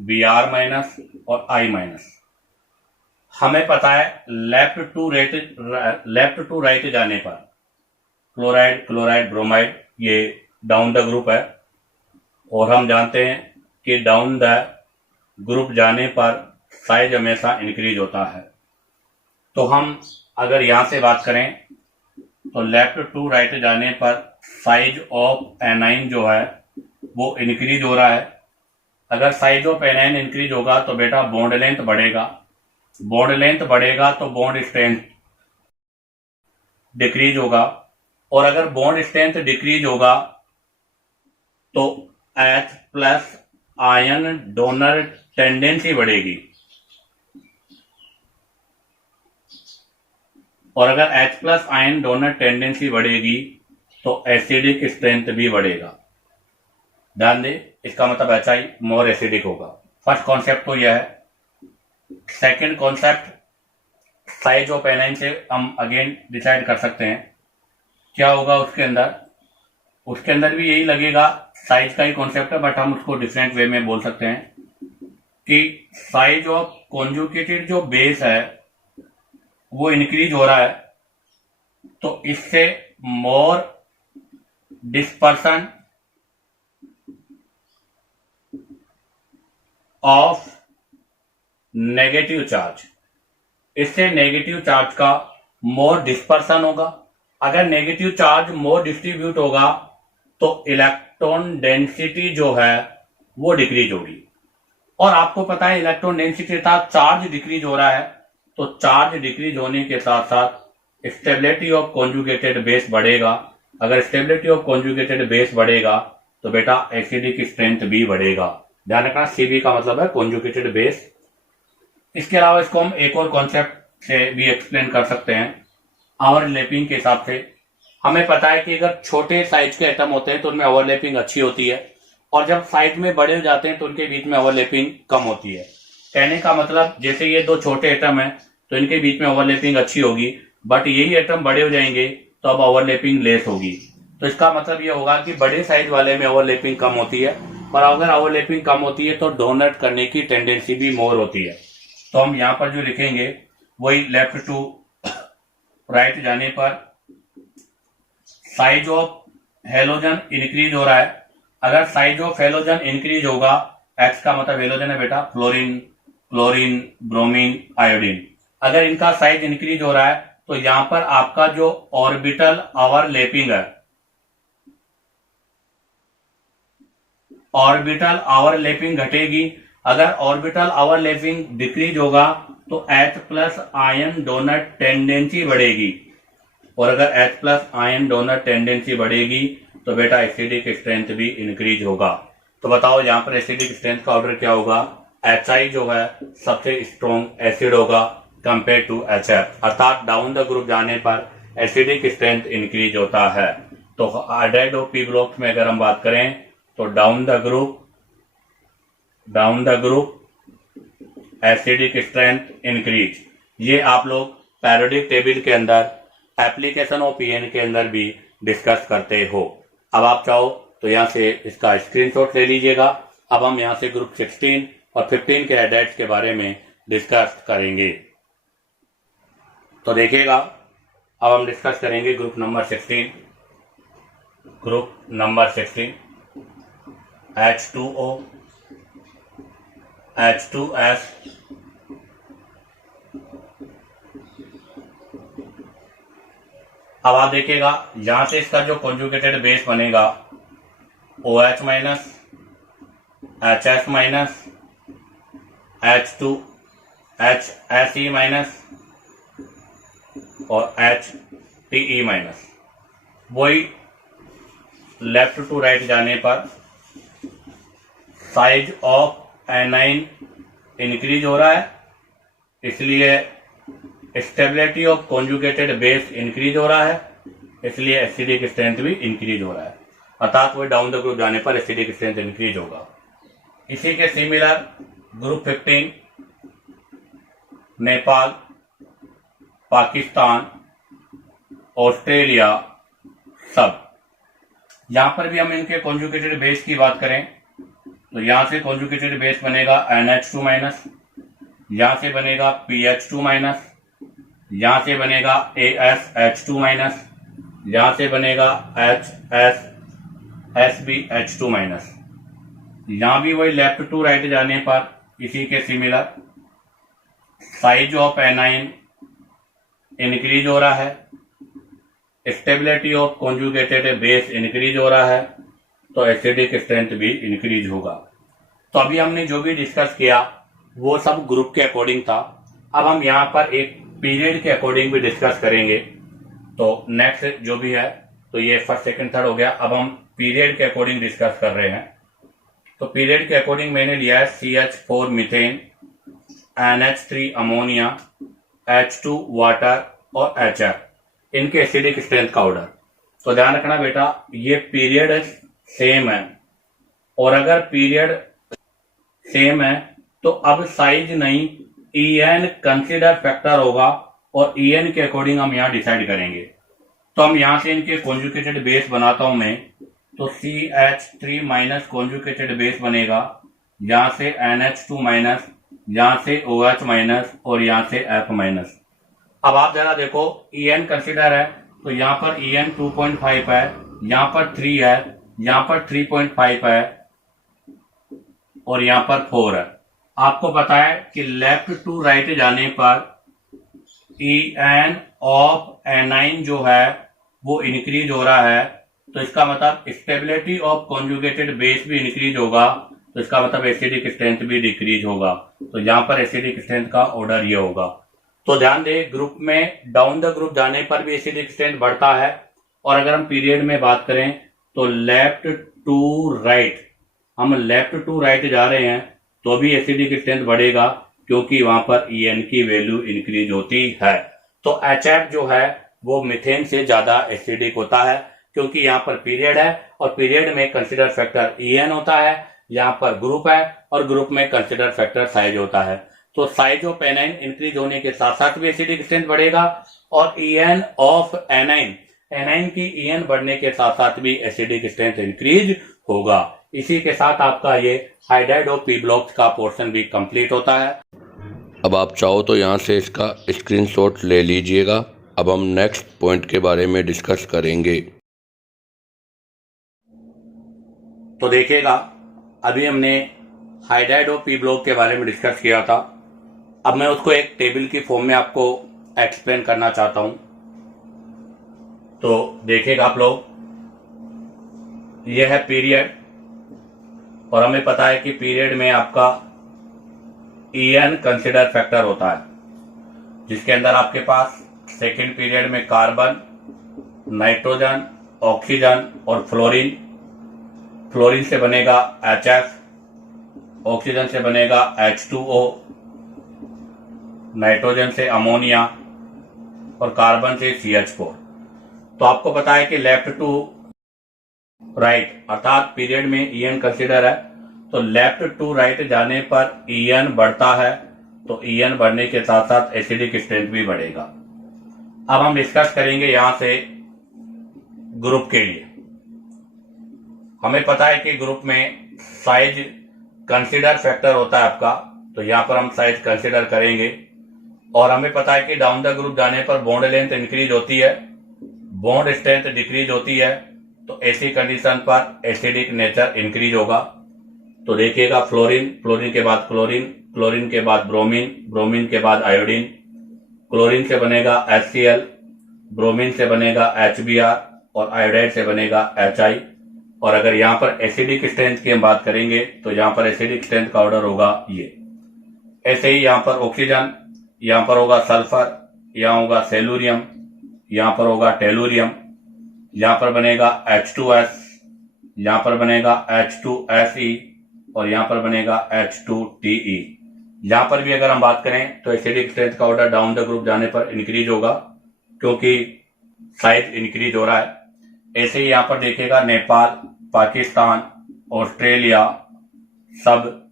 Br minus और I माइनस। हमें पता है लेफ्ट टू राइट जाने पर क्लोराइड, क्लोराइड, ब्रोमाइड ये डाउन द ग्रुप है, और हम जानते हैं कि डाउन द ग्रुप जाने पर साइज हमेशा इंक्रीज होता है। तो हम अगर यहां से बात करें तो लेफ्ट टू राइट जाने पर साइज ऑफ एनाइन जो है वो इंक्रीज हो रहा है। अगर साइज ऑफ एनाइन इंक्रीज होगा तो बेटा बॉन्ड लेंथ बढ़ेगा, बॉन्ड लेंथ बढ़ेगा तो बॉन्ड स्ट्रेंथ डिक्रीज होगा, और अगर बॉन्ड स्ट्रेंथ डिक्रीज होगा तो H plus ion donor tendency बढ़ेगी, और अगर H plus ion donor tendency बढ़ेगी तो एसिडिक स्ट्रेंथ भी बढ़ेगा। ध्यान दे, इसका मतलब HI मोर एसिडिक होगा। फर्स्ट कॉन्सेप्ट तो यह है। Second concept size of anion से हम अगेन डिसाइड कर सकते हैं क्या होगा उसके अंदर भी यही लगेगा, साइज का ही कॉन्सेप्ट है, बट हम उसको डिफरेंट वे में बोल सकते हैं कि साइज ऑफ कॉन्जुगेटेड जो बेस है वो इंक्रीज हो रहा है, तो इससे मोर डिस्पर्सन ऑफ नेगेटिव चार्ज, इससे नेगेटिव चार्ज का मोर डिस्पर्सन होगा। अगर नेगेटिव चार्ज मोर डिस्ट्रीब्यूट होगा तो इलेक्ट्रॉन डेंसिटी जो है वो डिक्रीज होगी, और आपको पता है इलेक्ट्रॉन डेंसिटी था चार्ज डिक्रीज हो रहा है, तो चार्ज डिक्रीज होने के साथ साथ स्टेबिलिटी ऑफ कॉन्जुगेटेड बेस बढ़ेगा। अगर स्टेबिलिटी ऑफ कॉन्जुगेटेड बेस बढ़ेगा तो बेटा एसिडिक स्ट्रेंथ भी बढ़ेगा। ध्यान रखना, सीबी का मतलब है कॉन्जुगेटेड बेस। इसके अलावा इसको हम एक और कॉन्सेप्ट से भी एक्सप्लेन कर सकते हैं। ओवरलैपिंग के हिसाब से हमें पता है कि अगर छोटे साइज के एटम होते हैं तो उनमें ओवरलैपिंग अच्छी होती है, और जब साइज में बड़े हो जाते हैं तो उनके बीच में ओवरलैपिंग कम होती है। कहने का मतलब जैसे ये दो छोटे एटम है तो इनके बीच में ओवरलैपिंग अच्छी होगी, बट यही एटम बड़े हो जाएंगे तो अब ओवरलैपिंग लेस होगी। तो इसका मतलब ये होगा कि बड़े साइज वाले में ओवरलैपिंग कम होती है, और अगर ओवरलैपिंग कम होती है तो डोनट करने की टेंडेंसी भी मोर होती है। तो हम यहाँ पर जो लिखेंगे वही लेफ्ट टू राइट जाने पर साइज ऑफ हेलोजन इंक्रीज हो रहा है। अगर साइज ऑफ हेलोजन इंक्रीज होगा, एक्स का मतलब हेलोजन है बेटा, फ्लोरीन, क्लोरीन, ब्रोमीन, आयोडीन, अगर इनका साइज इंक्रीज हो रहा है तो यहां पर आपका जो ऑर्बिटल ओवरलैपिंग है, ऑर्बिटल ओवरलैपिंग घटेगी। अगर ऑर्बिटल ओवरलैपिंग डिक्रीज होगा तो H plus ion donor tendency बढ़ेगी, और अगर H plus ion donor tendency बढ़ेगी तो बेटा एसिडिक स्ट्रेंथ भी इंक्रीज होगा। तो बताओ यहाँ पर एसिडिक स्ट्रेंथ का ऑर्डर क्या होगा? HI जो है सबसे स्ट्रॉन्ग एसिड होगा कंपेयर टू HF, अर्थात डाउन द ग्रुप जाने पर एसिडिक स्ट्रेंथ इंक्रीज होता है। तो हाइड्राइड ऑफ पी ब्लॉक में अगर हम बात करें तो down the group acidic strength increase, ये आप लोग पैरियोडिक टेबल के अंदर एप्लीकेशन ऑफ पीएन के अंदर भी डिस्कस करते हो। अब आप चाहो तो यहाँ से इसका स्क्रीनशॉट ले लीजिएगा। अब हम यहाँ से ग्रुप 16 और 15 के हाइड्राइड्स के बारे में डिस्कस करेंगे। तो देखिएगा, अब हम डिस्कस करेंगे ग्रुप नंबर 16। H2O, H2S, अब आप देखिएगा यहां से इसका जो कॉन्जुगेटेड बेस बनेगा OH minus, HS minus, H2, HSE minus और HTE माइनस। वही लेफ्ट टू राइट जाने पर साइज ऑफ एनाइन इंक्रीज हो रहा है, इसलिए stability of conjugated base increase हो रहा है, इसलिए एसिडिक स्ट्रेंथ भी इंक्रीज हो रहा है, अर्थात वो डाउन द ग्रुप जाने पर एसिडिक स्ट्रेंथ इंक्रीज होगा। इसी के similar group 15 Nepal, Pakistan, Australia, सब, यहां पर भी हम इनके कॉन्जुगेटेड बेस की बात करें तो यहां से कॉन्जुगेटेड बेस बनेगा NH2 माइनस, यहां से बनेगा PH2 माइनस, यहां से बनेगा ASH2 माइनस, यहां से बनेगा HSSBH2 माइनस। यहां भी वही लेफ्ट टू राइट जाने पर इसी के similar size of anion increase हो रहा है, stability of conjugated base increase हो रहा है, तो एसिडिक स्ट्रेंथ भी इंक्रीज होगा। तो अभी हमने जो भी डिस्कस किया वो सब ग्रुप के अकॉर्डिंग था। अब हम यहाँ पर एक पीरियड के अकॉर्डिंग भी डिस्कस करेंगे। तो नेक्स्ट जो भी है, तो ये फर्स्ट सेकंड थर्ड हो गया। अब हम पीरियड के अकॉर्डिंग डिस्कस कर रहे हैं। तो पीरियड के अकॉर्डिंग मैंने लिया है CH4 methane, NH3 ammonia, H2 water और HF, इनके एसिडिक स्ट्रेंथ का ऑर्डर। तो ध्यान रखना बेटा, ये पीरियड सेम है, और अगर पीरियड सेम है तो अब साइज नहीं EN कंसीडर फैक्टर होगा, और EN के अकॉर्डिंग हम यहाँ डिसाइड करेंगे। तो हम यहाँ से इनके कॉन्जुगेटेड बेस बनाता हूं मैं, तो CH3 माइनस कॉन्जुगेटेड बेस बनेगा, यहाँ से NH2 माइनस, यहाँ से OH माइनस और यहाँ से F माइनस। अब आप जरा देखो, EN कंसीडर है तो यहाँ पर EN 2.5 है, यहाँ पर 3 है, यहाँ पर 3.5 है और यहाँ पर 4 है। आपको पता है कि लेफ्ट टू राइट जाने पर EN ऑफ एनाइन जो है वो इंक्रीज हो रहा है, तो इसका मतलब स्टेबिलिटी ऑफ कॉन्जुगेटेड बेस भी इंक्रीज होगा, तो इसका मतलब एसिडिक स्ट्रेंथ भी डिक्रीज होगा। तो यहाँ पर एसिडिक स्ट्रेंथ का ऑर्डर ये होगा। तो ध्यान दे, ग्रुप में डाउन द ग्रुप जाने पर भी एसिडिक स्ट्रेंथ बढ़ता है, और अगर हम पीरियड में बात करें तो लेफ्ट टू राइट, हम लेफ्ट टू राइट जा रहे हैं तो भी एसिडिक स्ट्रेंथ बढ़ेगा, क्योंकि वहां पर EN की वैल्यू इंक्रीज होती है। तो HF जो है वो मीथेन से ज्यादा एसिडिक होता है, क्योंकि यहाँ पर पीरियड है और पीरियड में कंसिडर फैक्टर EN होता है, यहाँ पर ग्रुप है और ग्रुप में कंसिडर फैक्टर साइज होता है। तो साइज ऑफ एनाइन इंक्रीज होने के साथ साथ भी एसिडिक स्ट्रेंथ बढ़ेगा, और EN ऑफ एनाइन, एनाइन की EN बढ़ने के साथ साथ भी एसिडिक स्ट्रेंथ इंक्रीज होगा। इसी के साथ आपका ये हाइड्राइड ऑफ पी ब्लॉक्स का पोर्शन भी कंप्लीट होता है। अब आप चाहो तो यहाँ से इसका स्क्रीनशॉट ले लीजिएगा अब हम नेक्स्ट पॉइंट के बारे में डिस्कस करेंगे। तो देखिएगा, अभी हमने हाइड्राइड और पी ब्लॉक के बारे में डिस्कस किया था। अब मैं उसको एक टेबल की फॉर्म में आपको एक्सप्लेन करना चाहता हूं। तो देखिएगा आप लोग, यह है पीरियड, और हमें पता है कि पीरियड में आपका EN कंसिडर फैक्टर होता है, जिसके अंदर आपके पास सेकेंड पीरियड में कार्बन, नाइट्रोजन, ऑक्सीजन और फ्लोरीन। फ्लोरीन से बनेगा HF, ऑक्सीजन से बनेगा H2O, नाइट्रोजन से अमोनिया और कार्बन से CH4। तो आपको पता है कि लेफ्ट टू राइट अर्थात पीरियड में EN कंसिडर है, तो लेफ्ट टू राइट जाने पर EN बढ़ता है, तो EN बढ़ने के साथ साथ एसिडिक स्ट्रेंथ भी बढ़ेगा। अब हम डिस्कस करेंगे यहां से ग्रुप के लिए। हमें पता है कि ग्रुप में साइज कंसिडर फैक्टर होता है आपका, तो यहां पर हम साइज कंसिडर करेंगे। और हमें पता है कि डाउन द ग्रुप जाने पर बॉन्ड लेंथ इंक्रीज होती है, बॉन्ड स्ट्रेंथ डिक्रीज होती है, तो ऐसी कंडीशन पर एसिडिक नेचर इंक्रीज होगा। तो देखिएगा, फ्लोरीन, फ्लोरीन के बाद क्लोरीन, क्लोरीन के बाद ब्रोमीन, ब्रोमीन के बाद आयोडीन, क्लोरीन से बनेगा HCl, ब्रोमीन से बनेगा HBr और आयोडाइड से बनेगा HI। और अगर यहां पर एसिडिक स्ट्रेंथ की हम बात करेंगे तो यहां पर एसिडिक स्ट्रेंथ का ऑर्डर होगा ये। ऐसे ही यहां पर ऑक्सीजन, यहां पर होगा सल्फर, यहां होगा सेलूरियम, यहां पर होगा टेलूरियम, यहां पर बनेगा H2S, यहां पर बनेगा H2Se और यहां पर बनेगा H2Te। यहां पर भी अगर हम बात करें तो एसिडिक स्ट्रेंथ का ऑर्डर डाउन द ग्रुप जाने पर इंक्रीज होगा, क्योंकि साइज इंक्रीज हो रहा है। ऐसे ही यहां पर देखिएगा, नेपाल, पाकिस्तान, ऑस्ट्रेलिया सब,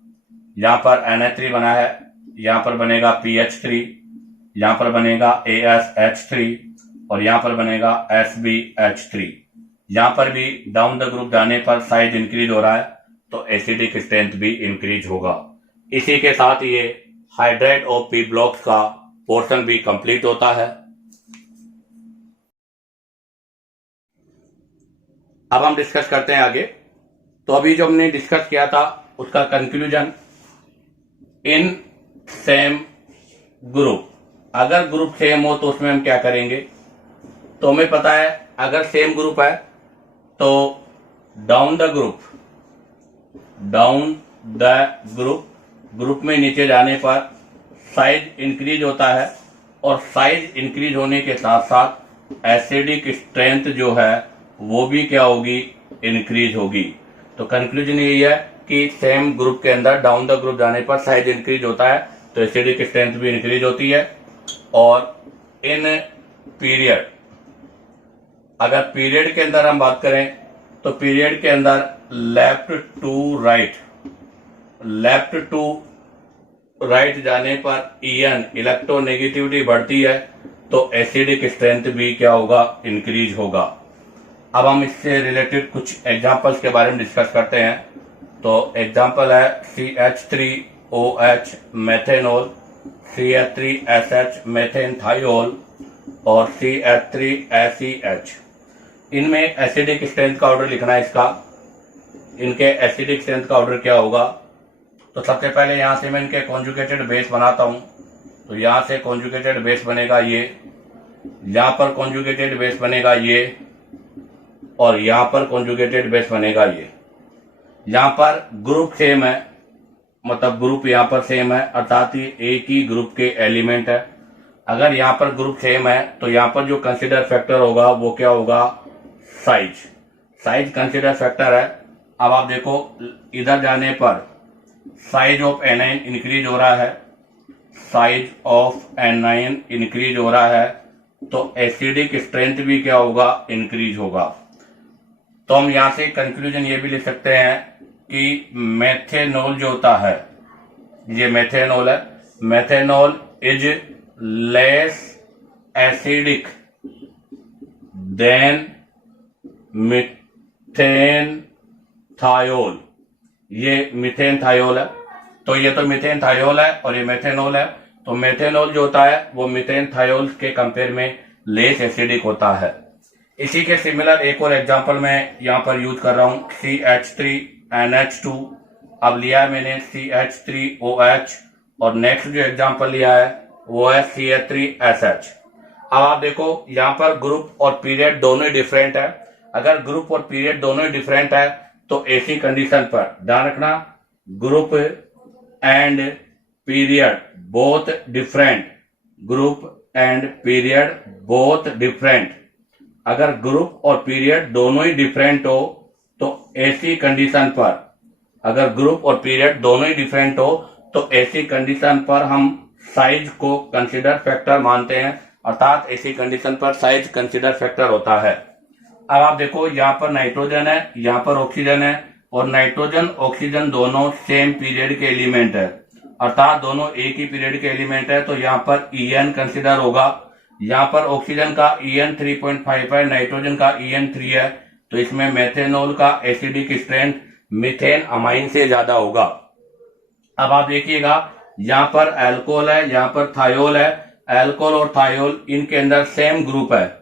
यहां पर NH3 बना है, यहां पर बनेगा PH3, यहां पर बनेगा ASH3 और यहां पर बनेगा SbH3। यहां पर भी डाउन द ग्रुप जाने पर साइज इंक्रीज हो रहा है, तो एसिडिक स्ट्रेंथ भी इंक्रीज होगा। इसी के साथ ये हाइड्राइड और पी ब्लॉक्स का पोर्शन भी कंप्लीट होता है। अब हम डिस्कस करते हैं आगे। तो अभी जो हमने डिस्कस किया था उसका कंक्लूजन, इन सेम ग्रुप, अगर ग्रुप सेम हो तो उसमें हम क्या करेंगे। तो हमें पता है अगर सेम ग्रुप है तो डाउन द ग्रुप, ग्रुप में नीचे जाने पर साइज इंक्रीज होता है, और साइज इंक्रीज होने के साथ साथ एसिडिक स्ट्रेंथ जो है वो भी क्या होगी, इंक्रीज होगी। तो कंक्लूजन यही है कि सेम ग्रुप के अंदर डाउन द ग्रुप जाने पर साइज इंक्रीज होता है, तो एसिडिक स्ट्रेंथ भी इंक्रीज होती है। और इन पीरियड, अगर पीरियड के अंदर हम बात करें तो पीरियड के अंदर लेफ्ट टू राइट जाने पर EN इलेक्ट्रोनेगेटिविटी बढ़ती है, तो एसिडिक स्ट्रेंथ भी क्या होगा, इंक्रीज होगा। अब हम इससे रिलेटेड कुछ एग्जांपल्स के बारे में डिस्कस करते हैं। तो एग्जांपल है CH3OH मेथेनॉल, CH3SH मेथेनथायोल और CH3SEH। इनमें एसिडिक स्ट्रेंथ का ऑर्डर लिखना है इसका। इनके एसिडिक स्ट्रेंथ का ऑर्डर क्या होगा। तो सबसे पहले यहां से मैं इनके कॉन्जुगेटेड बेस बनाता हूं। तो यहां से कॉन्जुगेटेड बेस बनेगा ये, यहां पर कॉन्जुगेटेड बेस बनेगा ये, और यहां पर कॉन्जुगेटेड बेस बनेगा ये। यहां पर ग्रुप सेम है, मतलब ग्रुप यहां पर सेम है, अर्थात ये एक ही ग्रुप के एलिमेंट है। अगर यहां पर ग्रुप सेम है तो यहां पर जो कंसिडर फैक्टर होगा वो क्या होगा, साइज कंसिडर फैक्टर है। अब आप देखो, इधर जाने पर साइज ऑफ एनाइन इंक्रीज हो रहा है, साइज ऑफ एनाइन इंक्रीज हो रहा है, तो एसिडिक स्ट्रेंथ भी क्या होगा, इंक्रीज होगा। तो हम यहां से कंक्लूजन ये भी लिख सकते हैं कि मेथेनॉल जो होता है, ये मेथेनॉल है, methanol is less acidic than methanethiol. ये मिथेनथायोल है, तो ये तो मिथेनथायोल है और ये मेथेनॉल है। तो मेथेनॉल जो होता है वो मिथेनथायोल के कंपेयर में लेस एसिडिक होता है। इसी के सिमिलर एक और एग्जांपल मैं यहाँ पर यूज कर रहा हूँ, CH3NH2। अब लिया है मैंने CH3OH और नेक्स्ट जो एग्जांपल लिया है वो है CH3SH। अब आप देखो यहाँ पर ग्रुप और पीरियड दोनों ही डिफरेंट है। अगर ग्रुप और पीरियड दोनों ही डिफरेंट है तो ऐसी कंडीशन पर ध्यान रखना, group and period both different, group and period both different. अगर ग्रुप और पीरियड दोनों ही डिफरेंट हो तो ऐसी कंडीशन पर, अगर ग्रुप और पीरियड दोनों ही डिफरेंट हो तो ऐसी कंडीशन पर हम साइज को कंसीडर फैक्टर मानते हैं, अर्थात ऐसी कंडीशन पर साइज कंसीडर फैक्टर होता है। अब आप देखो यहाँ पर नाइट्रोजन है, यहाँ पर ऑक्सीजन है, और नाइट्रोजन ऑक्सीजन दोनों सेम पीरियड के एलिमेंट है, अर्थात दोनों एक ही पीरियड के एलिमेंट है, तो यहाँ पर En कंसीडर होगा। यहाँ पर ऑक्सीजन का En 3.5 है, नाइट्रोजन का En 3 है, तो इसमें मेथेनॉल का एसिडिक स्ट्रेंथ मीथेन अमाइन से ज्यादा होगा। अब आप देखिएगा यहाँ पर अल्कोहल है, यहाँ पर थायोल है। अल्कोहल और थायोल इनके अंदर सेम ग्रुप है,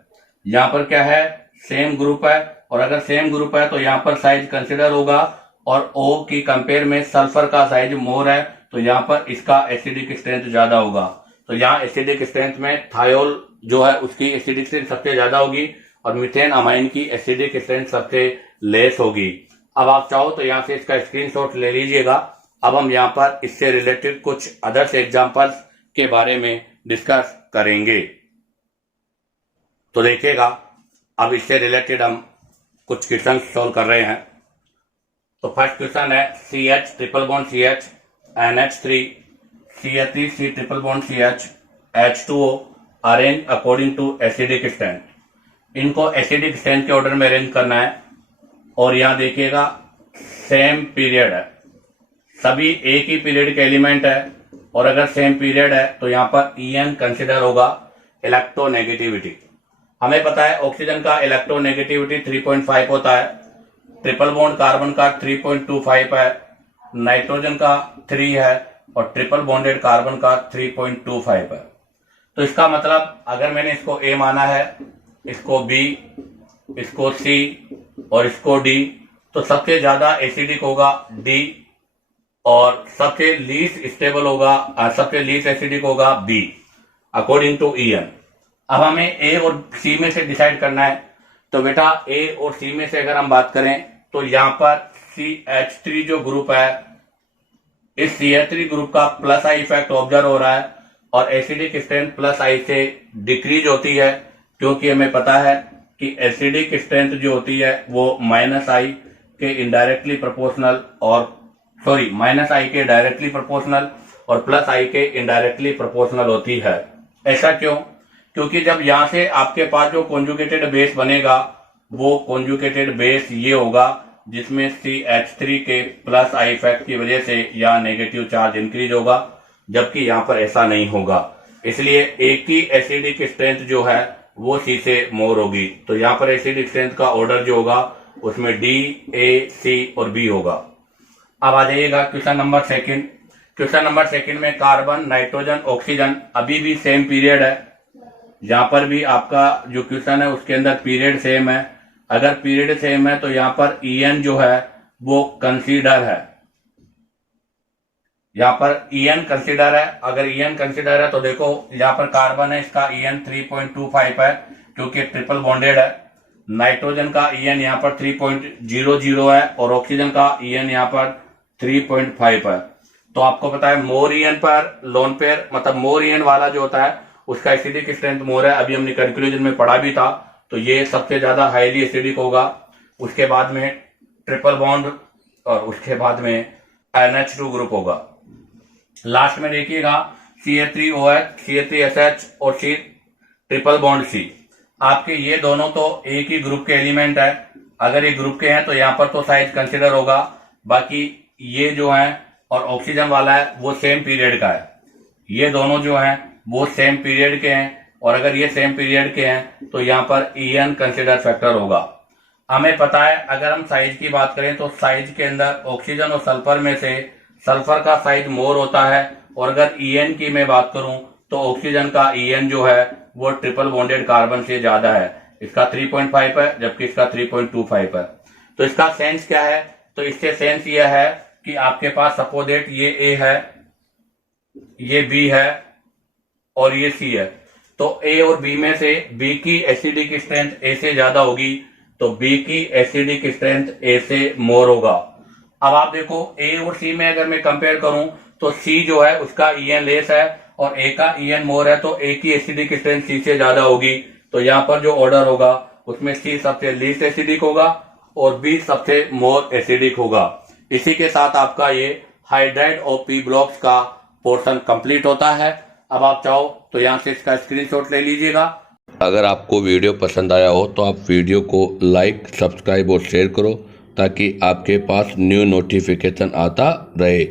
यहाँ पर क्या है, सेम ग्रुप है, और अगर सेम ग्रुप है तो यहाँ पर साइज कंसिडर होगा, और O की कंपेयर में सल्फर का साइज मोर है, तो यहाँ पर इसका एसिडिक स्ट्रेंथ ज्यादा होगा। तो यहाँ एसिडिक स्ट्रेंथ में थायोल जो है उसकी एसिडिक स्ट्रेंथ सबसे ज्यादा होगी और मीथेन अमाइन की एसिडिक स्ट्रेंथ सबसे लेस होगी। अब आप चाहो तो यहाँ से इसका स्क्रीनशॉट ले लीजिएगा। अब हम यहाँ पर इससे रिलेटेड कुछ अदर्स एग्जांपल्स के बारे में डिस्कस करेंगे। तो देखिएगा, अब इससे रिलेटेड हम कुछ क्वेश्चन सॉल्व कर रहे हैं। तो फर्स्ट क्वेश्चन है CH triple bond CH NH3 CH3C triple bond CH H2O arrange according to acidic strength. इनको एसिडिक स्ट्रेंथ के ऑर्डर में अरेंज करना है, और यहाँ देखिएगा सेम पीरियड है, सभी एक ही पीरियड के एलिमेंट है, और अगर सेम पीरियड है तो यहाँ पर En कंसिडर होगा। इलेक्ट्रोनेगेटिविटी हमें पता है, ऑक्सीजन का इलेक्ट्रोनेगेटिविटी 3.5 होता है, ट्रिपल बॉन्ड कार्बन का 3.25 है, नाइट्रोजन का 3 है, और ट्रिपल बॉन्डेड कार्बन का 3.25 है। तो इसका मतलब अगर मैंने इसको A माना है, इसको B, इसको C और इसको D, तो सबसे ज्यादा एसिडिक होगा D, और सबसे लीस्ट स्टेबल होगा, सबसे लीस्ट एसिडिक होगा B अकॉर्डिंग टू En। अब हमें A और C में से डिसाइड करना है। तो बेटा A और C में से अगर हम बात करें तो यहाँ पर CH3 जो ग्रुप है, इस CH3 ग्रुप का प्लस आई इफेक्ट ऑब्जर्व हो रहा है, और एसिडिक स्ट्रेंथ प्लस आई से डिक्रीज होती है, क्योंकि हमें पता है कि एसिडिक स्ट्रेंथ जो होती है वो माइनस आई के इनडायरेक्टली प्रोपोर्शनल, और सॉरी माइनस आई के डायरेक्टली प्रोपोर्शनल और प्लस आई के इनडायरेक्टली प्रोपोर्शनल होती है। ऐसा क्यों? क्योंकि जब यहां से आपके पास जो कॉन्जुगेटेड बेस बनेगा वो कॉन्जुगेटेड बेस ये होगा जिसमें CH3 के प्लस आई इफेक्ट की वजह से यहाँ नेगेटिव चार्ज इंक्रीज होगा, जबकि यहाँ पर ऐसा नहीं होगा। इसलिए एक ही एसिडिक स्ट्रेंथ जो है वो C से मोर होगी। तो यहाँ पर एसिडिक स्ट्रेंथ का ऑर्डर जो होगा उसमें D, A, C और B होगा। अब आ जाइएगा question number second. Question number second में कार्बन, नाइट्रोजन, ऑक्सीजन अभी भी सेम पीरियड है। यहाँ पर भी आपका जो क्वेश्चन है उसके अंदर पीरियड सेम है। अगर पीरियड सेम है तो यहाँ पर En जो है वो कंसीडर है, यहाँ पर En कंसीडर है। अगर En कंसीडर है तो देखो यहाँ पर कार्बन है, इसका En 3.25 है क्योंकि ट्रिपल बॉन्डेड है। नाइट्रोजन का En यहाँ पर 3.00 है, और ऑक्सीजन का En यहाँ पर 3.5 है। तो आपको पता है मोर En पर लोन पेयर, मतलब मोर En वाला जो होता है उसका एसिडिक स्ट्रेंथ मोर है। अभी हमने कंक्लूजन में पढ़ा भी था, तो ये सबसे ज्यादा हाईली एसिडिक होगा। उसके बाद में ट्रिपल बॉन्ड, और उसके बाद में NH2 ग्रुप होगा। लास्ट में देखिएगा CH3OH, CH3SH और C ट्रिपल बॉन्ड C। आपके ये दोनों तो एक ही ग्रुप के एलिमेंट है। अगर ये ग्रुप के हैं तो यहाँ पर तो साइज कंसिडर होगा। बाकी ये जो है और ऑक्सीजन वाला है वो सेम पीरियड का है। ये दोनों जो हैं वो सेम पीरियड के हैं, और अगर ये सेम पीरियड के हैं तो यहाँ पर En कंसिडर फैक्टर होगा। हमें पता है अगर हम साइज की बात करें तो साइज के अंदर ऑक्सीजन और सल्फर में से सल्फर का साइज मोर होता है, और अगर En की मैं बात करूं तो ऑक्सीजन का EN जो है वो ट्रिपल बॉन्डेड कार्बन से ज्यादा है। इसका 3.5 है जबकि इसका 3.25 है। तो इसका सेंस क्या है? तो इससे सेंस यह है कि आपके पास सपोज दैट ये A है, ये B है और ये C है। तो A और B में से B की एसिडिक स्ट्रेंथ A से ज्यादा होगी, तो B की एसिडिक स्ट्रेंथ A से मोर होगा। अब आप देखो A और C में अगर मैं कंपेयर करूं तो C जो है उसका EN लेस है और A का EN मोर है, तो A की एसिडिक स्ट्रेंथ C से ज्यादा होगी। तो यहाँ पर जो ऑर्डर होगा उसमें C सबसे लीस्ट एसिडिक होगा और B सबसे मोर एसिडिक होगा। इसी के साथ आपका ये हाइड्राइड और P ब्लॉक्स का पोर्शन कंप्लीट होता है। अब आप चाहो तो यहाँ से इसका स्क्रीनशॉट ले लीजिएगा। अगर आपको वीडियो पसंद आया हो तो आप वीडियो को लाइक, सब्सक्राइब और शेयर करो ताकि आपके पास न्यू नोटिफिकेशन आता रहे।